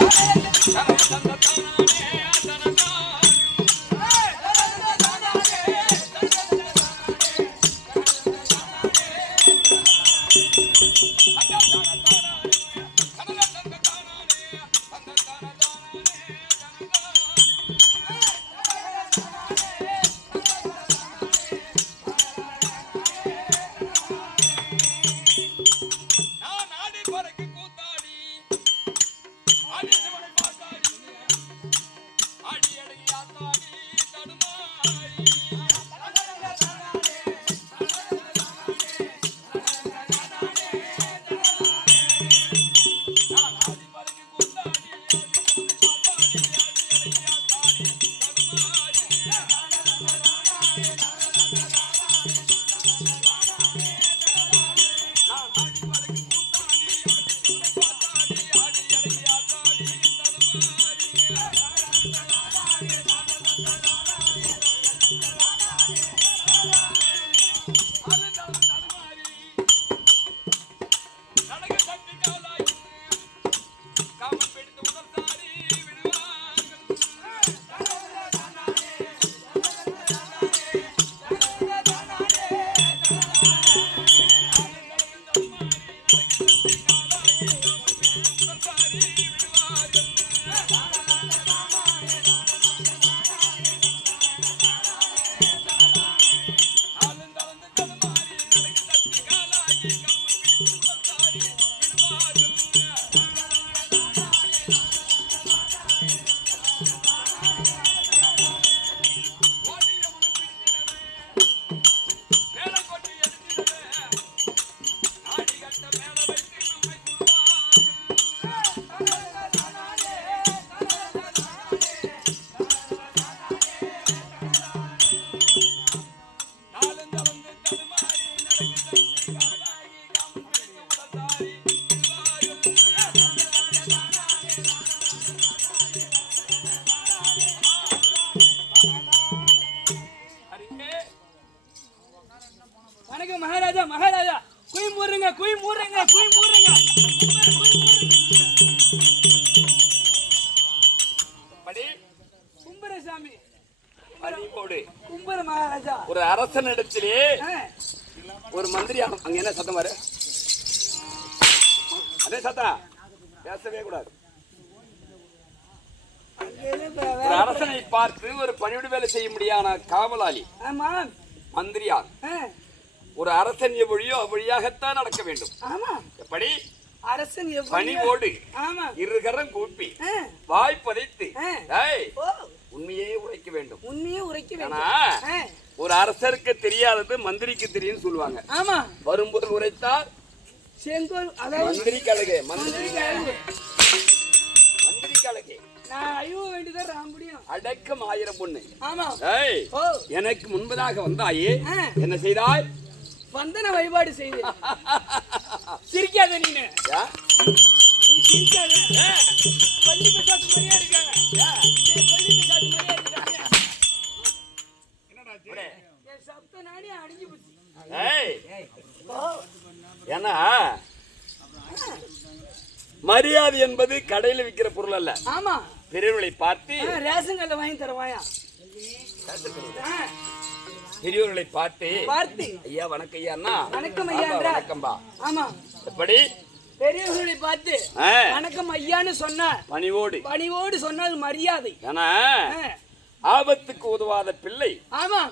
நான் அதே சத்தம் பேசவே கூடாது ஒரு அரசனை பார்த்து ஒரு பணிவிட வேலை செய்ய முடியாத காவலாளி மந்திரியார் ஒரு அரசன் எவ்வழியோ அவ்வழியாகத்தான் நடக்க வேண்டும். எப்படி அரசன் எப்படி பணிவோடு இருகரம் கூப்பி வாய் பதைத்து உண்மையே உரைக்க வேண்டும். உண்மையே உரைக்க வேண்டும். ஒரு அரசருக்கு தெரியாதது மந்திரிக்கு தெரியும்னு சொல்லுவாங்க ஆமா வரும்போது உரைத்தார் செங்கோல் அதாவது மந்திரி கழகே மந்திரி. மந்திரிக்காரங்க. மந்திரி கழகே நான் அழிவு வேண்டியதான் ராம்படியும் அடக்கம் ஆயிரம் பொண்ணு. ஆமா. ஏய் எனக்கு முன்பதாக வந்தாயே. என்ன செய்தாய்? வந்தன வழிபாடு செய்து சிரிக்காத நீனு? நீ சிரிக்காத. பள்ளி பிசாசு மாதிரியே இருக்காங்க பள்ளி பிசாசு மாதிரியே இருக்காங்க இப்படி. என் சப்த நானே அடங்கி போச்சு. ஏய், ஏன்னா மரியாதை என்பது கடையில் விற்கிற பொருள் அல்ல. ஆமா. பெரியவர்களை பார்த்து ரேஷன் கடையில் வாங்கி தரவாயா? பெரியவர்களை பார்த்து பார்த்து. ஐயா வணக்கம் ஐயாண்ணா வணக்கம் ஐயான்றா. வணக்கம்பா. ஆமா. எப்படி? பெரியவர்களை பார்த்து வணக்கம் ஐயான்னு சொன்னா பணிவோடு. பணிவோடு சொன்னால் மரியாதை. ஏன்னா ஆபத்துக்கு உதவாத பிள்ளை ஆமா.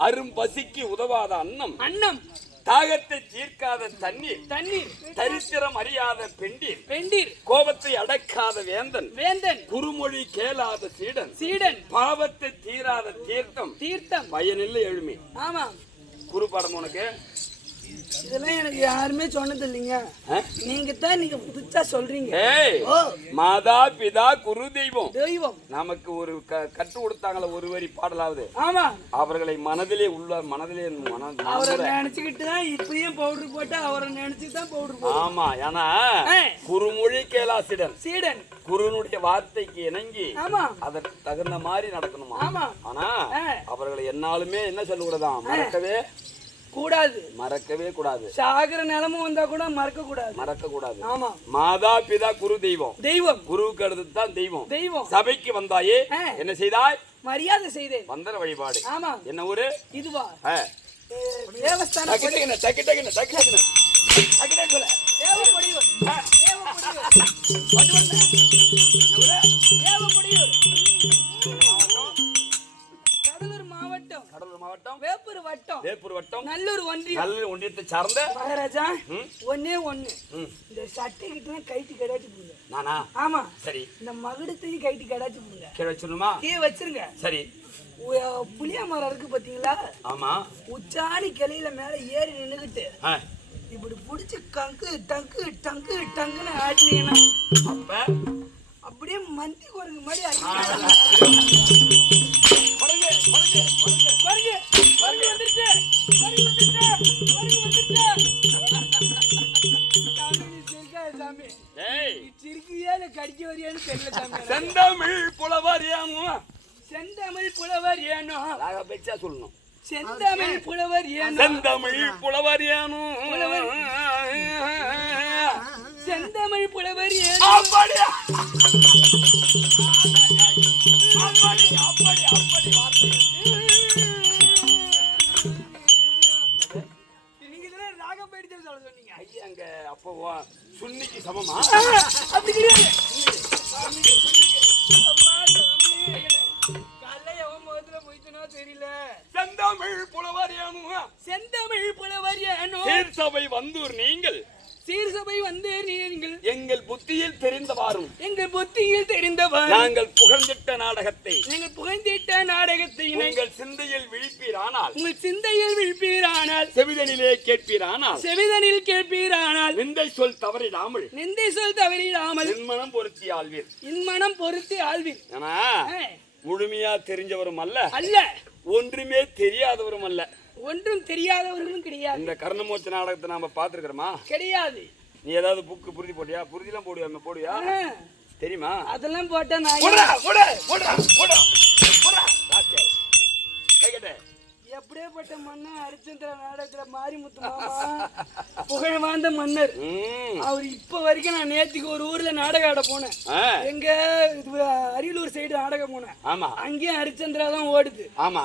அரும் பசிக்கு உதவாத அன்னம். அன்னம். தாகத்தை தீர்க்காத தண்ணீர் தண்ணீர். தரித்திரம் அறியாத பெண்டீர் பெண்டீர். கோபத்தை அடக்காத வேந்தன் வேந்தன். குறுமொழி கேளாத சீடன் சீடன். பாவத்தை தீராத தீர்த்தம் தீர்த்தம். பயனில்லை எழுமி. ஆமா குரு பாடம் உனக்கு? இதெல்லாம் எனக்கு யாருமே சொன்னது இல்லைங்க? நீங்க தான் நீங்க புதுச்சா சொல்றீங்க மாதா பிதா குரு தெய்வம். தெய்வம். நமக்கு ஒரு க- கற்று கொடுத்தாங்களே ஒரு வரி பாடலாவது. ஆமா. அவர்களை மனதிலே உள்ள மனதிலே மன அவரை நினைச்சுக்கிட்டு தான் இப்பயும் பவுடர் போட்டு அவரை நினைச்சு தான் பவுடர் ஆமா ஏன்னா. குருமொழி கேலாசிடன் சீடன். குருனுடைய வார்த்தைக்கு இணங்கி ஆமா. அதற்கு தகுந்த மாதிரி நடக்கணுமா ஆமா. ஆனா. அவர்களை என்னாலுமே என்ன சொல்லக்கூடாதான் மறக்கவே கூடாது. மறக்கவே கூடாது. சாகர நிலமும் வந்தா கூட மறக்க கூடாது. மறக்க கூடாது ஆமா. மாதா பிதா குரு தெய்வம். தெய்வம். குருவுக்கு அடுத்து தான் தெய்வம். தெய்வம். சபைக்கு வந்தாயே. என்ன செய்தாய்? மரியாதை செய்தேன். வந்தர வழிபாடு. ஆமா. என்ன ஊரு? இதுவா? ஆ. ஏ, தேவஸ்தான டக்கு டக்கு டக்கு. டக்கு. தேவப்படியூர். தேவப்படியூர் வந்து. வந்து. தேவப்படியூர் மாவட்டம் கடலூர் மாவட்டம். வேப்பூர் வட்டம். வேப்பூர் வட்டம். நல்லூர் ஒன்றியம். நல்ல ஒன்றியத்தை சார்ந்த மகாராஜா. ஒன்னே ஒண்ணு. இந்த சட்டை கிட்ட கைட்டு கடாச்சு போடுங்க நானா? ஆமா. சரி. இந்த மகுடத்தையும் கைட்டு கடாச்சு போடுங்க கீழே வச்சிடணுமா? கீழே வச்சிருங்க. சரி. புளிய மரம் இருக்கு பாத்தீங்களா? ஆமா. உச்சாணி கிளையில மேல ஏறி நின்னுகிட்டு. இப்படி புடிச்சு கங்கு டங்கு டங்கு டங்குன்னு ஆடினீங்கன்னா அப்ப அப்படியே மந்தி குரங்கு மாதிரி வரியான்னு தெரியல சாமி. செந்தமிழ் செந்தமிழ் புலவர் ஏனோ ராக பேச்சா சொல்லணும். செந்தமிழ் புலவர் ஏனோ செந்தமிழ் செந்தமிழ் புலவர் ஏனோ அப்போ வா- சுன்னிக்கு சமமா? அப்படி கிடையாது. தெரியல செந்தமிழ் புலவரியானும் செந்தமிழ் புலவர் ஏனோ? சீர்சபை வந்தூர் நீங்கள். சீர்சபை வந்து நீங்கள் எங்கள் புத்தியில் தெரிந்தவாறும் எங்கள் புத்தியில் தெரிந்தவர் நாங்கள் புகழ்ந்திட்ட நாடகத்தை நீங்கள் புகழ்ந்திட்ட நாடகத்தினை உங்கள் சிந்தையில் விழிப்பீரானால் உங்கள் சிந்தையில் விழ்ப்பீரானால் செவிதனிலே கேட்பீரானால் செவிதனில் கேட்பீரானால் நிந்தை சொல் தவறிடாமல் நிந்தை சொல் தவறிடாமல் நின்மனம் பொருத்தி ஆள்வீர். இன்மனம் பொறுத்து ஆழ்வீர் முழுமையா தெரிஞ்சவரும் அல்ல. அல்ல. ஒன்றுமே தெரியாதவரும் அல்ல. ஒன்றும் தெரியாதவர்களும் கிடையாது. இந்த கர்ணமோச்ச நாடகத்தை நாம பார்த்திருக்கிறோமா? கிடையாது. நீ ஏதாவது புக்கு புரிதி போட்டியா? புரிதிலாம் போடுவியா போடுவியா? ஆ, தெரியுமா? அதெல்லாம் போட்டா நான் போடுறா, போடு, போடுறா, போடு, போடுறா. ராஸ்கல். கைகட்டு. எப்படியேப்பட்ட மன்னர் ஹரிச்சந்திர நாடகத்துல மாரிமுத்து மாமா புகழ் வாழ்ந்த மன்னர். அவர் இப்ப வரைக்கும் நான் நேத்துக்கு ஒரு ஊர்ல நாடகம் ஆட போனேன். எங்க அரியலூர் சைடு நாடகம் போனேன். ஆமா. அங்கேயும் ஹரிச்சந்திரா தான் ஓடுது. ஆமா.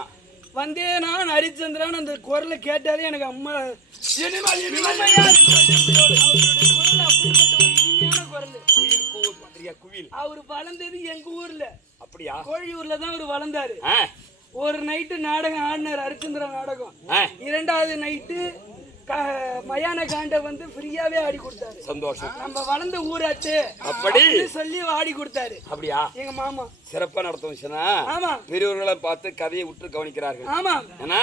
வந்தே நான் ஹரிச்சந்திரான்னு அந்த குரலை கேட்டாலே எனக்கு அம்மா அவர் வளர்ந்தது எங்க ஊர்ல. அப்படியா? கோழியூர்ல தான் அவர் வளர்ந்தாரு. ஒரு நைட்டு நாடகம் ஆடினார் ஹரிச்சந்திரா நாடகம். இரண்டாவது நைட்டு மயான காண்ட வந்து ஃப்ரீயாவே ஆடி கொடுத்தாரு. சந்தோஷம். நம்ம வளர்ந்த ஊராச்சு அப்படி? சொல்லி ஆடி கொடுத்தாரு. அப்படியா? எங்க மாமா. சிறப்பா நடத்தும் சொன்னா ஆமா. பெரியவர்களை பார்த்து கதையை விட்டு கவனிக்கிறார்கள். ஆமா. ஏன்னா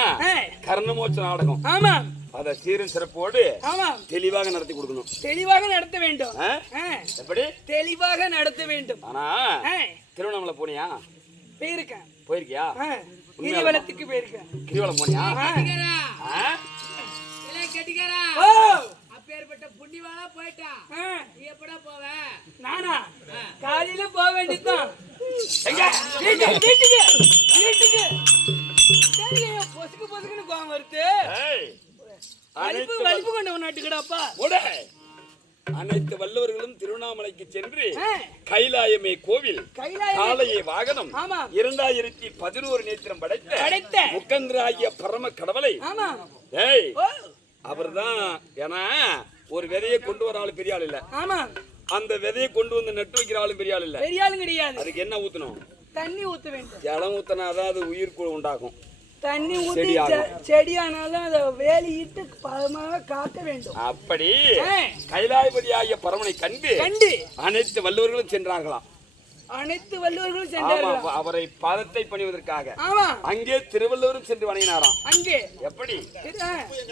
கர்ணமோச்ச நாடகம். ஆமா. அத சீரும் சிறப்போடு ஆமா. தெளிவாக நடத்தி கொடுக்கணும். தெளிவாக நடத்த வேண்டும். எப்படி? தெளிவாக நடத்த வேண்டும். ஆனா திருவண்ணாமலை போனியா? போயிருக்கேன். போயிருக்கியா? கிரிவலத்துக்கு போயிருக்கேன். கிரிவலம் போனியா? கட்டிக்காரா? அப்பேற்பட்ட போயிட்டா. ஆ, நீ எப்படா போவ? நானா? காலையில போக வேண்டியதுதான். எங்க? வீட்டுக்கு வீட்டுக்கு பொசுக்கு பொசுக்குன்னு கோவம் வருது. ஏய், வலிப்பு அனைத்து வலிப்பு கொண்டு உடே. அனைத்து வல்லவர்களும் திருவண்ணாமலைக்கு சென்று கைலாயமே கோவில் கைலாய வாகனம் ஆமா. இரண்டாயிரத்தி பதினோரு நேத்திரம் படைத்த படைத்த. முக்கந்தராகிய பரம கடவுளை. ஆமா. ஏய் ஓ அவர்தான் ஏன்னா ஒரு விதையை கொண்டு வர ஆளு பெரிய ஆள் இல்ல. ஆமா. அந்த விதையை கொண்டு வந்து நட்டு வைக்கிற ஆளும் பெரிய ஆள் இல்ல. பெரிய ஆளும் கிடையாது. அதுக்கு என்ன ஊத்தணும்? தண்ணி ஊத்த வேண்டும். இடம் ஊத்தினாதான் அது உயிர்க்குள் உண்டாகும். தண்ணி ஊத்தி செடியானாலும் அதை வேலியிட்டு பதமாக காக்க வேண்டும். அப்படி ஆ, கைலாயபதியாகிய பரமனை கண்டு கண்டு. அனைத்து வல்லவர்களும் சென்றார்களாம். அனைத்து வள்ளுவர்களும் சென்றார்கள். அவ- அவரை பாதத்தை பணிவதற்காக. அங்கே திருவள்ளுவரும் சென்று வணங்கினாராம். அங்கே. எப்படி?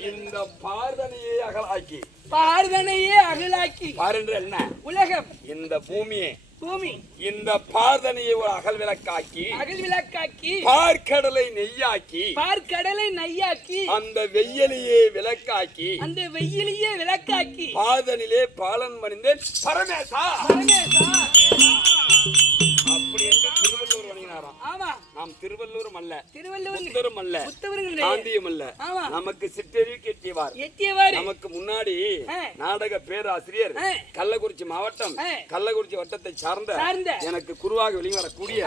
இந்த பார்தனையை அகலாக்கி. பார்தனையே அகலாக்கி. பாருன்ற என்ன? உலகம். இந்த பூமியை பூமி. இந்த பார்தனையை ஒரு அகல் விளக்காக்கி அகல் விளக்காக்கி. பார்க்கடலை நெய்யாக்கி பார்க்கடலை நையாக்கி. அந்த வெயிலையே விளக்காக்கி அந்த வெயிலையே விளக்காக்கி. பாதனிலே பாலன் மணிந்தேன். பரமேசா! பரமேசா. நாம் திருவள்ளூரும் அல்ல திருவள்ளுவர் புத்தரும் அல்ல காந்தியும் அல்ல. நமக்கு சிற்றறிவு கேட்டியவார். எட்டியவாறு நமக்கு முன்னாடி. நாடக பேராசிரியர். கள்ளக்குறிச்சி மாவட்டம். கள்ளக்குறிச்சி வட்டத்தை சார்ந்த எனக்கு குருவாக வெளிவரக்கூடிய.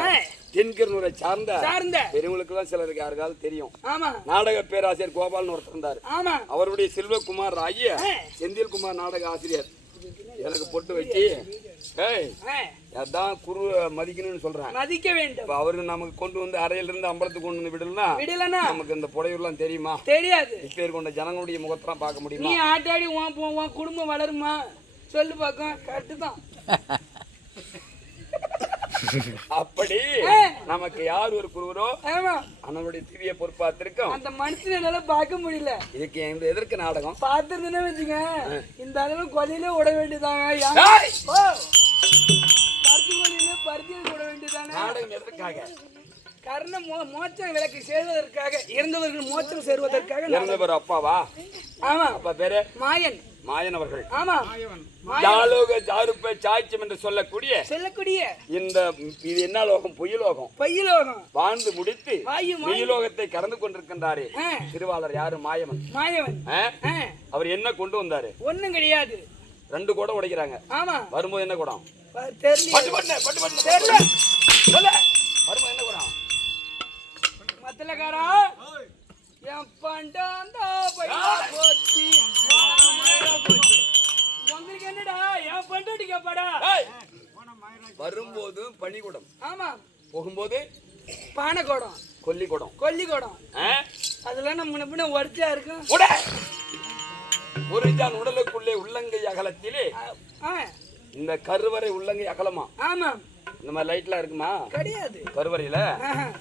தென்கிருநூரை சார்ந்த சார்ந்த. பெரியவங்களுக்கு எல்லாம் சிலருக்கு யாருக்காவது தெரியும். ஆமா. நாடக பேராசிரியர் கோபால்னு ஒருத்தர் இருந்தார். ஆமா. அவருடைய செல்வகுமார் ஆ. செந்தில்குமார் நாடக ஆசிரியர். எனக்கு பொட்டு வச்சு. ஏய் அதான் குரு மதிக்கணும்னு சொல்றேன் மதிக்க வேண்டும். இப்ப அவரு நமக்கு கொண்டு வந்து அறையில இருந்து அம்பலத்துக்கு கொண்டு வந்து விடலனா விடலனா நமக்கு இந்த புடையூர்லாம் தெரியுமா? தெரியாது. இப்பேர் கொண்ட ஜனங்களுடைய முகத்தெல்லாம் பார்க்க நீ முடியுமா? ஆட்டாடி உன் போ- உன் குடும்பம் வளருமா? சொல்லு பார்க்க கரெக்டு தான். அப்படி. நமக்கு யார் ஒரு குருவரோ அவனுடைய திவ்ய பொறுப்பாத்திருக்கும் அந்த மனுஷனை என்னால பார்க்க முடியல. இதுக்கு இந்த எதற்கு நாடகம்? பார்த்துருந்தேன்னு வச்சுங்க இந்த அளவு கொலையிலே விட வேண்டியதாங்க. பருத்தி கொலையிலே பருத்தியை விட வேண்டியதானே? நாடகம் எதற்காக? கர்ண மோ மோட்சம் விளக்கு செய்வதற்காக இறந்தவர்கள் மோட்சம் சேருவதற்காக இறந்தவர் அப்பாவா? ஆமா. அப்பா பேரு மாயன். மாயன் அவர்கள். ஆமா. ஜாலோக ஜாருப்ப சாய்ச்சம் என்று சொல்லக்கூடிய செல்லக்கூடிய இந்த இது என்ன லோகம்? பொய்யலோகம் பையிலோகம் வாழ்ந்து முடித்து மெய்யலோகத்தை கடந்து கொண்டிருக்கின்றாரே. திருவாளர் யாரு? மாயவன். மாயவன். அவர் என்ன கொண்டு வந்தாரு? ஒண்ணும் கிடையாது. ரெண்டு குடம் உடைக்கிறாங்க. ஆமா. வரும்போது என்ன குடம். வரும்போது என்ன குடம்? மத்தலக்காரா? என் பண்டாந்தா போச்சு. உங்களுக்கு என்னடா? என் பண்டாடி கேப்பாடா ஏய்! வரும்போது பனிகுடம் ஆமா. போகும்போது பானை குடம் கொல்லி குடம் கொல்லி குடம் ஆ? அதெல்லாம் நம்ம பின்ன ஒரிச்சா இருக்கும் உட! ஒரு ஜான் உடலுக்குள்ளே உள்ளங்கை அகலத்திலே ஆ, இந்த கருவறை உள்ளங்கை அகலமா? ஆமா இந்த மாதிரி லைட்லாம் இருக்குமா? கிடையாது. கருவறையில.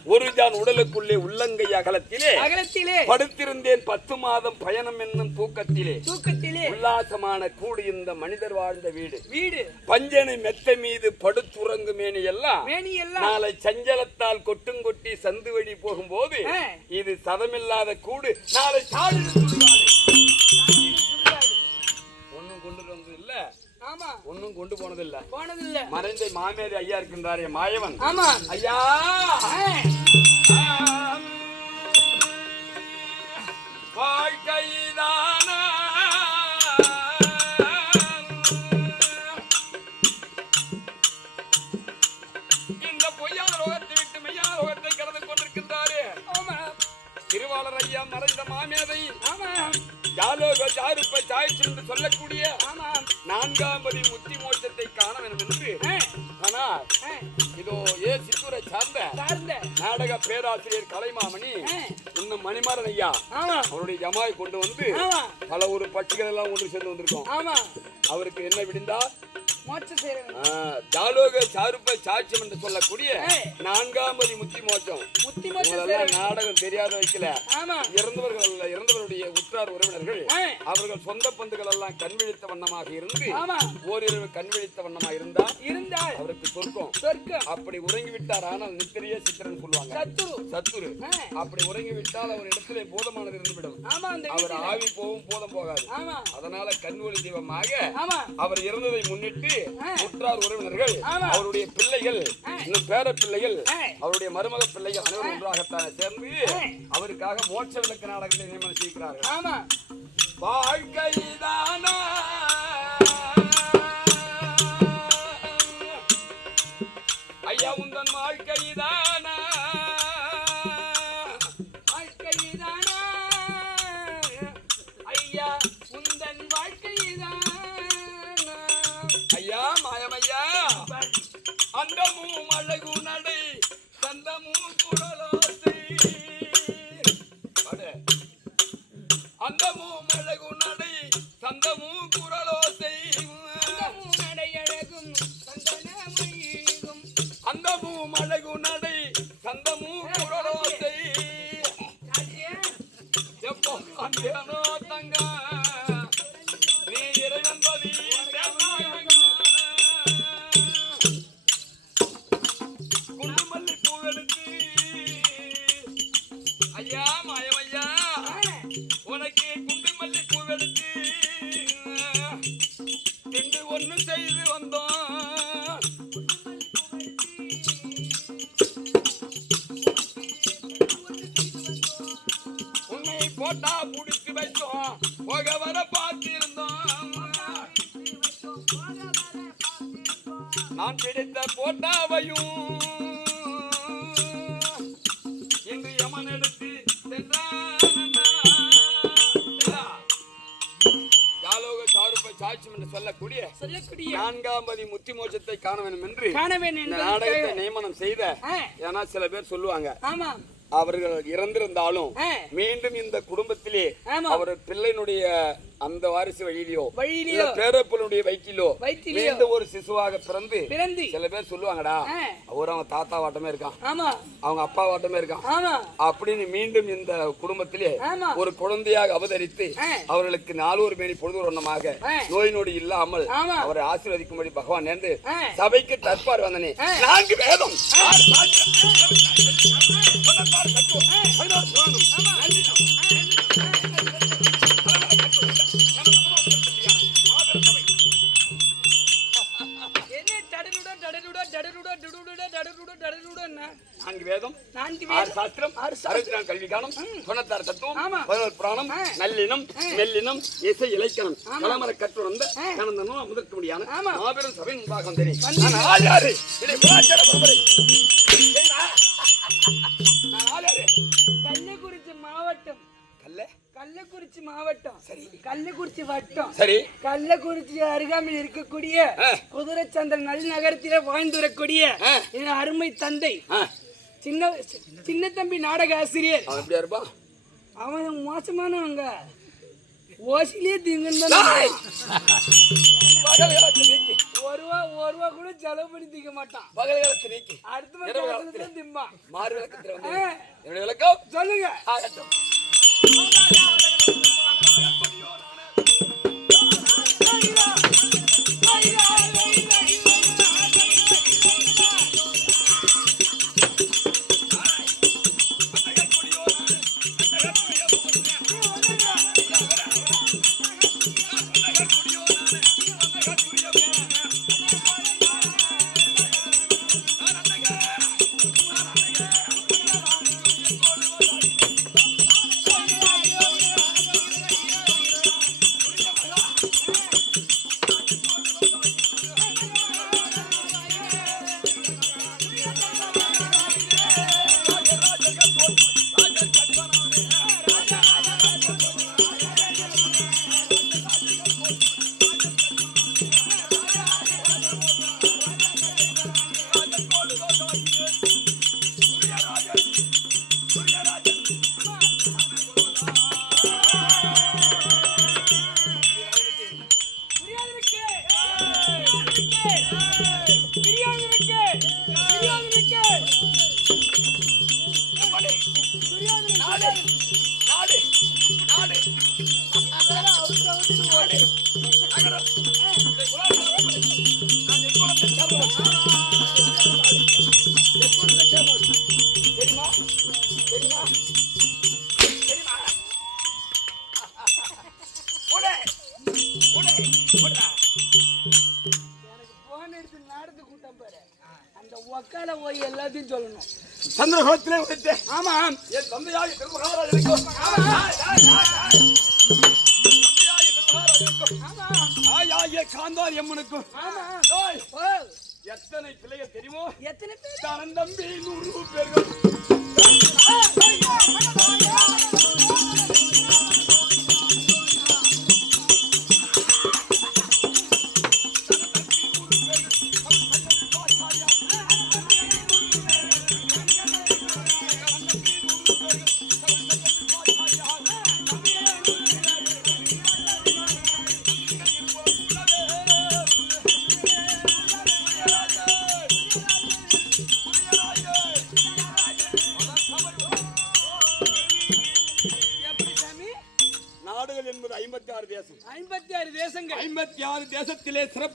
ஒரு ஜான் உடலுக்குள்ளே உள்ளங்கை அகலத்திலே அகலத்திலே. படுத்திருந்தேன் பத்து மாதம் பயணம் என்னும் தூக்கத்திலே. தூக்கத்திலே. உல்லாசமான கூடு இந்த மனிதர் வாழ்ந்த வீடு. வீடு. பஞ்சனை மெத்த மீது படுத்துறங்குமேனி எல்லாம் மேனி எல்லாம். நாளை சஞ்சலத்தால் கொட்டுங்கொட்டி சந்து வழி போகும்போது. இது சதமில்லாத கூடு. நாளை சாடு ஒண்ணும் கொண்டு போனது இல்ல போனதில்ல. மறைந்த மாமேரி ஐயா இருக்கின்றாரே மாயவன். ஆமா. ஐயா! வாழ்க்கைதானா இந்த பொய்யான ரோகத்தை விட்டு மெய்யான ரோகத்தை கடந்து கொண்டிருக்கின்றாரே. ஆமா. திருவாளர் ஐயா மறைந்த மாமேதை ஆமா. ஜாலோக ஜாருப்ப சாய்ச்சி என்று சொல்லக்கூடிய ஆமா. நான்காம் பதி முத்தி மோட்சத்தை காண வேண்டும் என்று. ஆனால் இதோ ஏ சித்தூரை சார்ந்த சார்ந்த. நாடக பேராசிரியர் கலைமாமணி இன்னும் மணிமாறன் ஐயா அவருடைய ஜமாய் கொண்டு வந்து பல ஒரு பட்சிகள் எல்லாம் ஒன்று சேர்ந்து வந்திருக்கோம். அவருக்கு என்ன விடிந்தா மோட்சம் செய்யறவன் ஆ, ஜாலோக சாருப்ப சாட்சியம் என்று சொல்லக்கூடிய ஏய். நான்காம் பதி முத்தி மோட்சம். முத்தி மோட்சம் உங்களெல்லாம் செய்யறவன் நாடகம் தெரியாத வைக்கல இறந்தவர்கள் இறந்தவருடைய உற்றார் உறவினர்கள் அவர்கள் சொந்த பந்துகள் எல்லாம் கண் விழித்த வண்ணமாக இருந்து ஓரிரவு கண் விழித்த வண்ணமாக இருந்தா இருந்தால் அவருக்கு சொர்க்கம். சொர்க்கம். அப்படி உறங்கி விட்டார் ஆனால் நித்திரையே சித்திரன் சொல்லுவாங்க. சத்துரு. சத்துரு. அப்படி உறங்கி விட்டால் அவர் இடத்திலே போதமானது இருந்துவிடும். அவர். ஆவி போகும் போதம் போகாது. அதனால தெய்வமாக ஆமா. அவர் இறந்ததை முன்னிட்டு உற்றார் உறவினர்கள். அவருடைய பிள்ளைகள். இன்னும் பேர பிள்ளைகள். அவருடைய மருமக பிள்ளைகள் அனைவரும் ஒன்றாகத்தான் சேர்ந்து. அவருக்காக மோட்ச விளக்கு நாடகத்தை நியமனம் செய்கிறார்கள் வாழ்க்கைதானா ஐயா உந்தன் வாழ்க்கைதானா போட்டா புடிச்சு வைத்தோம். போக வர பார்த்திருந்தோம். நான் பிடித்த போட்டாவையும் இன்று யமன் எடுத்து சாட்சியம் என்று சொல்லக்கூடிய சொல்லக்கூடிய நான்காம் பதி முத்தி மோட்சத்தை காண வேண்டும் என்று காண வேண்டும் நாடகத்தை நியமனம் செய்த ஏன்னா சில பேர் சொல்லுவாங்க. ஆமா அவர்கள் இறந்திருந்தாலும் மீண்டும் இந்த குடும்பத்திலே. அவர் பிள்ளையினுடைய அந்த வாரிசு வழியிலோ வழியிலையோ பேரப்பனுடைய வயிற்றிலோ மீண்டும் ஒரு சிசுவாக பிறந்து பிறந்து சில பேர் சொல்லுவாங்கடா அவர் அவங்க தாத்தா வாட்டமே இருக்கான் ஆமா அவங்க அப்பா வாட்டமே இருக்கான் ஆமா அப்படின்னு மீண்டும் இந்த குடும்பத்திலே. ஒரு குழந்தையாக அவதரித்து. அவர்களுக்கு நாலூர் மேனி பொழுது வண்ணமாக ஆ. நோய் நொடி இல்லாமல். அவரை ஆசீர்வதிக்கும்படி பகவான் நேர்ந்து. சபைக்கு தற்பார் வந்தனே. நான்கு வேதம் நான்கு வேதம் ஆறு சாஸ்திரம். அறுபத்தி நாலு கல்வி காலம் தொண்ணூத்தாறு தத்துவம். பதினோரு புராணம். நல்லினம் மெல்லினம் இசை இலக்கணம். கலமர கட்டுணர்ந்த ஆ. கலந்தனும் அமுதற்கு முடியான. மாபெரும் சபை முன்பாக வந்தேன் வந்து- நான் ஆளாரு இதை குலாச்சார பரம்பரை. சரிங்களா? நான் ஆளாரு கள்ளக்குறிச்சி மாவட்டம். கல்ல கள்ளக்குறிச்சி மாவட்டம். சரி. கள்ளக்குறிச்சி வட்டம். சரி. கள்ளக்குறிச்சி அருகாமையில் இருக்கக்கூடிய ஆ. குதிரைச்சந்தல் நல்நகரத்திலே வாழ்ந்து வரக்கூடிய அருமை தந்தை சின்ன சின்ன தம்பி நாடக ஆசிரியர். அவன் எப்படியா இருப்பான்? அவன் மோசமானவங்க. ஓசிலே திங்கன்னு ஒரு ரூபா ஒரு ரூபா கூட செலவு பண்ணி திங்க மாட்டான். பகல் காலத்து நீக்கி. அடுத்த காலத்துல. திம்பான். மாறு விளக்கத்தில் வந்து. என்னுடைய விளக்கம்? சொல்லுங்க. சொல்லணும் சந்திரகுலத்திலே உழைத்த ஆமா என் தந்தையாகி திருமகாராஜனுக்கும் ஆமா தாயாகிய காந்தாரி அம்மனுக்கும் எத்தனை பிள்ளைகள் தெரியுமோ எத்தனை பேர் தனன் தம்பி நூறு பேர்கள்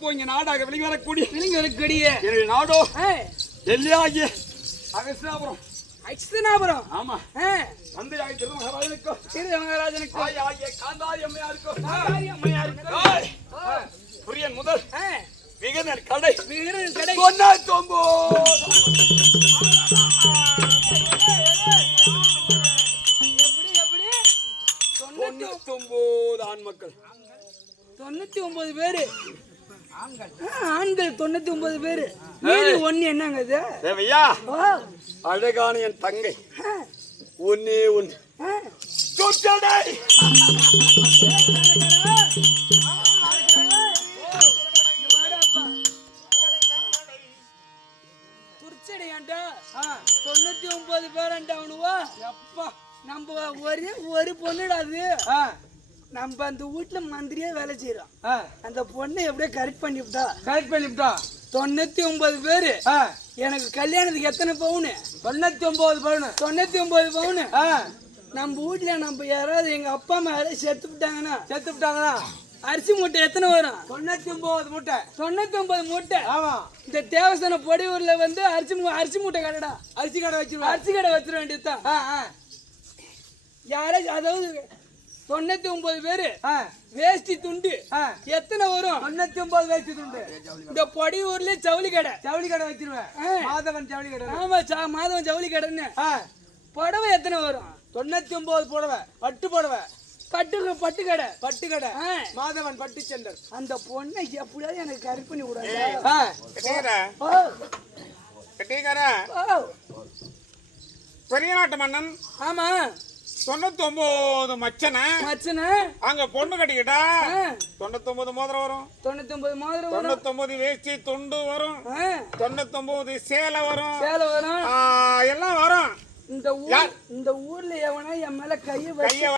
போய் நாடாக விலங்கி வரக்கூடிய விலங்கி வரக்கூடிய நாடோ டெல்லியாகி அகஸ்தினாபுரம் அகஸ்தினாபுரம் ஆமா. தந்தை ஆகி திருமகராஜனுக்கு திருமகராஜனுக்கு. ஆகிய காந்தாரி அம்மையாருக்கும் காந்தாரி அம்மையாருக்கும் புரியன் முதல். விகனர் கடை. விகனர் கடை. கொண்டா தோம்போ தொண்ணூத்தி ஒன்பது. ஆண் மக்கள் தொண்ணூத்தி ஒன்பது பேரு. ஆண்கள் தொண்ணூத்தி ஒன்பது பேரு. மீதி ஒண்ணு என்னங்க இது? தேவையா? அழகான என் தங்கை. ஒன்னே ஒன்று. தொண்ணூத்தி ஒன்பது பேரண்டா அவனுவா? எப்பா நம்ம ஒரே ஒரு பொண்ணுடா அது. நம்ம அந்த வீட்டுல மந்திரியே வேலை செய்யறோம் அந்த பொண்ணை எப்படியோ கரெக்ட் பண்ணிவிட்டா கரெக்ட் பண்ணிவிட்டா தொண்ணூத்தி ஒன்பது பேரு. எனக்கு கல்யாணத்துக்கு எத்தனை பவுனு? தொண்ணூத்தி ஒன்பது பவுனு. தொண்ணூத்தி ஒன்பது பவுனு நம்ம வீட்ல நம்ம யாராவது எங்க அப்பா அம்மா யாராவது செத்து விட்டாங்கன்னா செத்து விட்டாங்களா? அரிசி மூட்டை எத்தனை வரும்? தொண்ணூத்தி ஒன்பது மூட்டை. தொண்ணூத்தி ஒன்பது மூட்டை. ஆமா. இந்த தேவஸ்தான பொடியூர்ல வந்து அரிசி அரிசி மூட்டை கடைடா. அரிசி கடை வச்சிருவா அரிசி கடை வச்சிட வேண்டியதுதான். யாராச்சும் அதாவது தொண்ணூத்தி ஒன்பது பேரு வேஷ்டி துண்டு. எத்தனை வரும்? தொண்ணூத்தி ஒன்பது வயசு உண்டு இந்த பொடியூர்ல ஜவுளி கடை. ஜவுளி கடை வச்சிருவேன். மாதவன் ஜவுளி கடை. ஆமா சா- மாதவன் ஜவுளி கடைன்னு. ஆ. புடவை எத்தனை வரும்? தொண்ணூத்தி ஒன்பது புடவை. பட்டு புடவை. பட்டு பட்டு கடை. பட்டு கடை. ஆ. மாதவன் பட்டு சென்டர் அந்த பொண்ணை எப்படியாவது எனக்கு பண்ணி விடாது பெரிய நாட்டு மன்னன். ஆமா. தொண்ணூத்தி ஒன்பது மச்சனை. மச்சன. அங்க பொண்ணு கட்டிக்கிட்டா ஆ. தொண்ணூத்தி ஒன்பது மோதிரம் வரும். தொண்ணூத்தி ஒன்பது மாதிரி வரும். தொண்ணூத்தி ஒன்பது வேஷ்டி துண்டு வரும். ஆ, தொண்ணூத்தி ஒன்பது சேலை வரும். சேலை வரும். எல்லாம் வரும். இந்த ஊர் இந்த ஊர்ல எவனா என் மேல கையை கைய